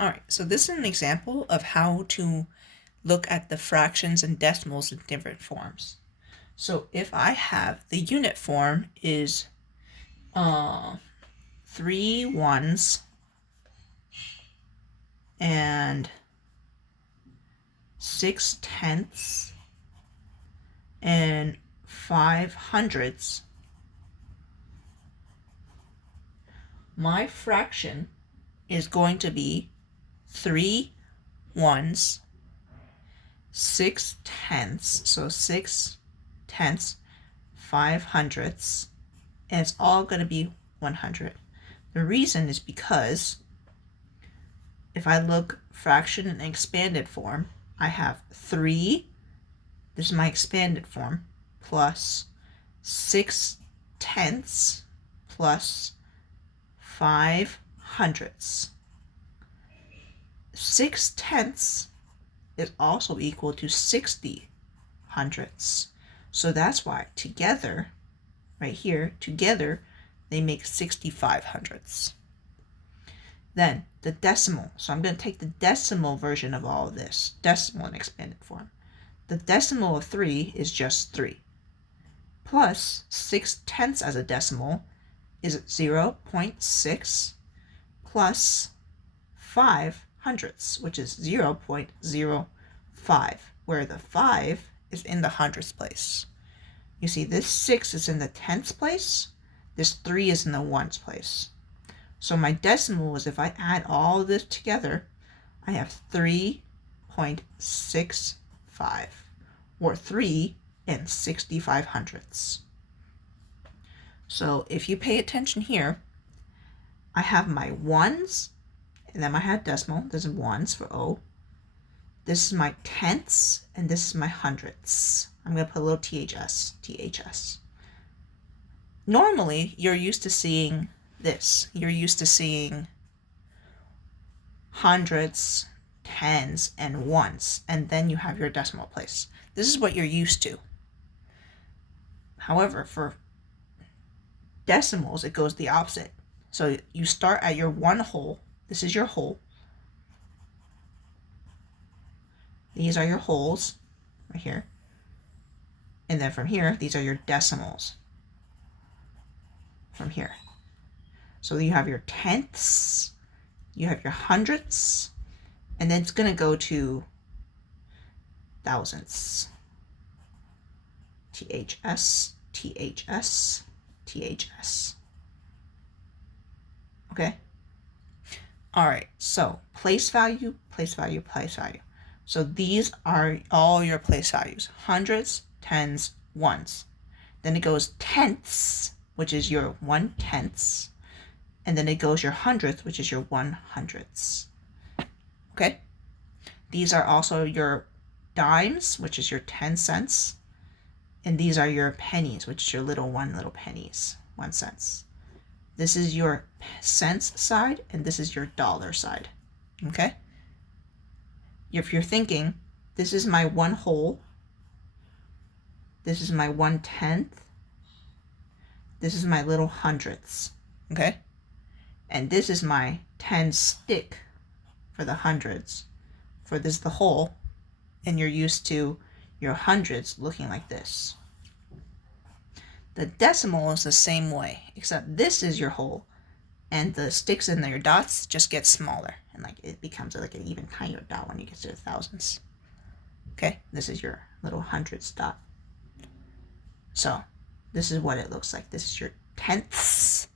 All right, so this is an example of how to look at the fractions and decimals in different forms. So if I have the unit form is 3 ones and 6 tenths and 5 hundredths, my fraction is going to be 3 ones, 6 tenths, so 6 tenths, 5 hundredths, and it's all going to be 100. The reason is because if I look fraction in expanded form, I have 3, this is my expanded form, plus 6 tenths plus 5 hundredths. 6 tenths is also equal to 60 hundredths. So that's why together, right here, together, they make 65 hundredths. Then the decimal. So I'm going to take the decimal version of all of this, decimal in expanded form. The decimal of 3 is just 3. Plus 6 tenths as a decimal is 0.6 plus 5 hundredths, which is 0.05, where the 5 is in the hundredths place. You see, this 6 is in the tenths place, this 3 is in the ones place. So my decimal is, if I add all of this together, I have 3.65, or 3 and 65 hundredths. So if you pay attention here, I have my ones, and then I have decimal, this is ones for O. This is my tenths, and this is my hundredths. I'm going to put a little THS. Normally, you're used to seeing this. You're used to seeing hundredths, tens, and ones, and then you have your decimal place. This is what you're used to. However, for decimals, it goes the opposite. So you start at your one whole. This is your whole. These are your wholes right here. And then from here, these are your decimals from here. So you have your tenths, you have your hundredths, and then it's going to go to thousandths. THS. Okay? All right, so place value. So these are all your place values: hundreds, tens, ones. Then it goes tenths, which is your 1/10, and then it goes your hundredth, which is your 1/100. Okay? These are also your dimes, which is your 10 cents, and these are your pennies, which is your little pennies, 1 cent. This is your cents side, and this is your dollar side. Okay? If you're thinking, this is my one whole, this is my 1/10, this is my little hundredths, okay? And this is my 10 stick for the hundreds. For this the whole, and you're used to your hundreds looking like this. The decimal is the same way, except this is your whole, and the sticks and your dots just get smaller, and like it becomes like an even tinier dot when you get to the thousands. Okay, this is your little hundreds dot. So this is what it looks like. This is your tenths,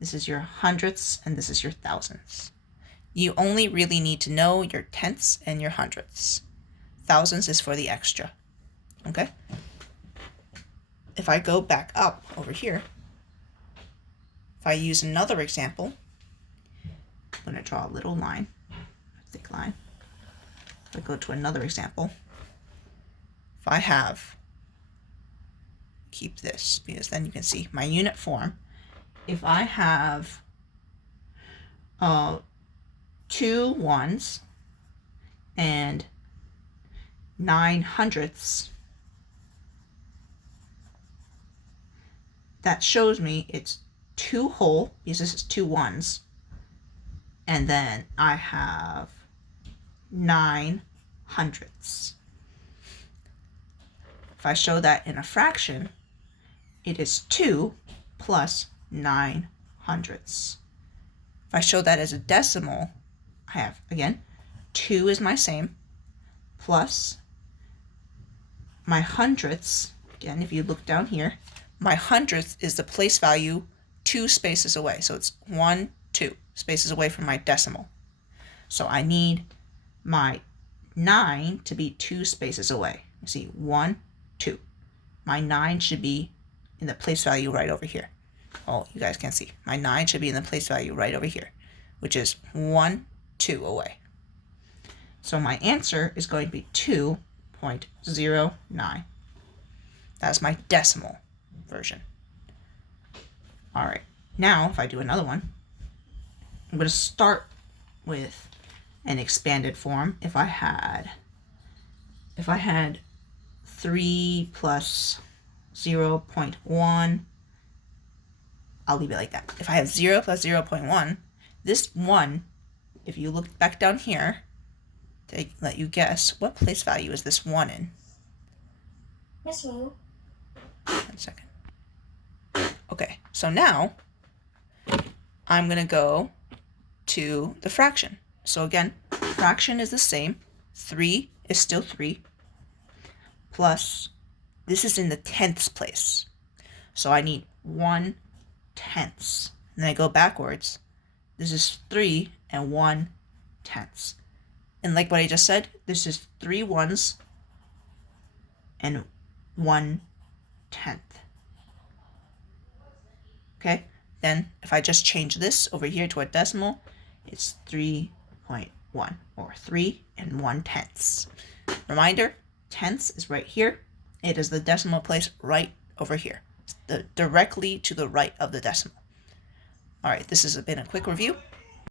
this is your hundredths, and this is your thousandths. You only really need to know your tenths and your hundredths. Thousands is for the extra. Okay? If I go back up over here, if I use another example, I'm going to draw a little line, a thick line. If I go to another example, if I have, keep this because then you can see my unit form. If I have 2 ones and 9 hundredths, that shows me it's 2 whole, because this is 2 ones, And then I have 9 hundredths. If I show that in a fraction, it is 2 plus 9 hundredths. If I show that as a decimal, I have, again, 2 is my same, plus my hundredths. Again, if you look down here, my hundredths is the place value 2 spaces away. So it's 1, 2 spaces away from my decimal. So I need my 9 to be 2 spaces away. You see, 1, 2. My 9 should be in the place value right over here. Oh, you guys can't see. My 9 should be in the place value right over here, which is 1, 2 away. So my answer is going to be 2.09. That's my decimal version. All right, now if I do another one, I'm going to start with an expanded form. If I had 3 plus 0.1, I'll leave it like that. If I have 0 plus 0.1, this 1, if you look back down here, to let you guess, what place value is this 1 in? Yes, Lou. 1 second. Okay, so now I'm going to go to the fraction. So again, fraction is the same. 3 is still 3. Plus, this is in the tenths place. So I need 1/10. And then I go backwards. This is 3 and 1/10. And like what I just said, this is 3 ones and 1/10. Okay, then if I just change this over here to a decimal, it's 3.1, or 3 and 1/10. Reminder, tenths is right here. It is the decimal place right over here, directly to the right of the decimal. All right, this has been a quick review.